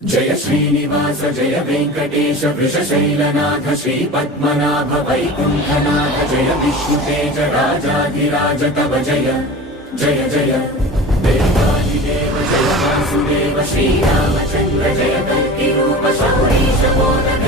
जय श्रीनिवास जय वेंकटेश वृषशैलनाथ श्रीपद्मनाभ वैकुंठनाथ जय विष्णुतेज राजाधिराज तव जय जय जय देवादिदेव जय वासुदेव श्रीरामचंद्र जय कल्किरूप शौरीश मोदक